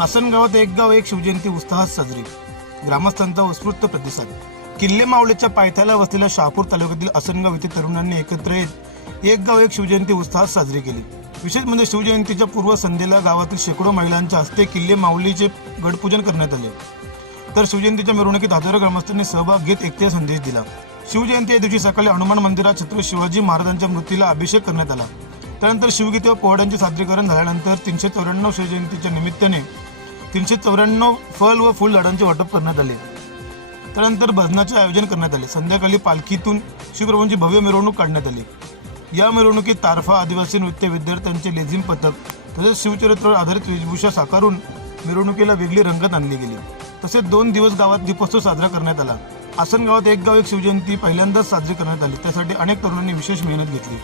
आसन गावात एक गाव एक शिवजयंती उत्साहात साजरी. ग्रामस्थांचा उत्स्फूर्त प्रतिसाद. किल्ले मावळीच्या पायथ्याला वसलेल्या शहापूर तालुक्यातील आसनगाव येथे तरुणांनी एकत्र येत एक गाव एक शिवजयंती उत्साहात साजरी केली. विशेष म्हणजे शिवजयंतीच्या पूर्वसंध्येला गावातील शेकडो महिलांच्या हस्ते किल्ले माऊलीचे गडपूजन करण्यात आले. तर शिवजयंतीच्या मिरवणुकीत हजारो ग्रामस्थांनी सहभाग घेत एकतेचा संदेश दिला. शिवजयंती या दिवशी सकाळी हनुमान मंदिरात छत्रपती शिवाजी महाराजांच्या मूर्तीला अभिषेक करण्यात आला. त्यानंतर शिवगीते व पोवाड्यांचे सादरीकरण झाल्यानंतर तीनशे चौऱ्याण्णव शिवजयंतीच्या निमित्ताने तीनशे चौऱ्याण्णव फल व फुल झाडांचे वाटप करण्यात आले. त्यानंतर भजनाचे आयोजन करण्यात आले. संध्याकाळी पालखीतून शिवप्रभूंची भव्य मिरवणूक काढण्यात आली. या मिरवणुकीत तारफा आदिवासी नृत्य विद्यार्थ्यांचे लेझिम पथक तसेच शिवचरित्रावर आधारित वेशभूषा साकारून मिरवणुकीला वेगळी रंगत आणली गेली. तसेच दोन दिवस गावात दीपोत्सव साजरा करण्यात आला. आसन गावात एक गाव एक शिवजयंती पहिल्यांदाच साजरी करण्यात आली. त्यासाठी अनेक तरुणांनी विशेष मेहनत घेतली.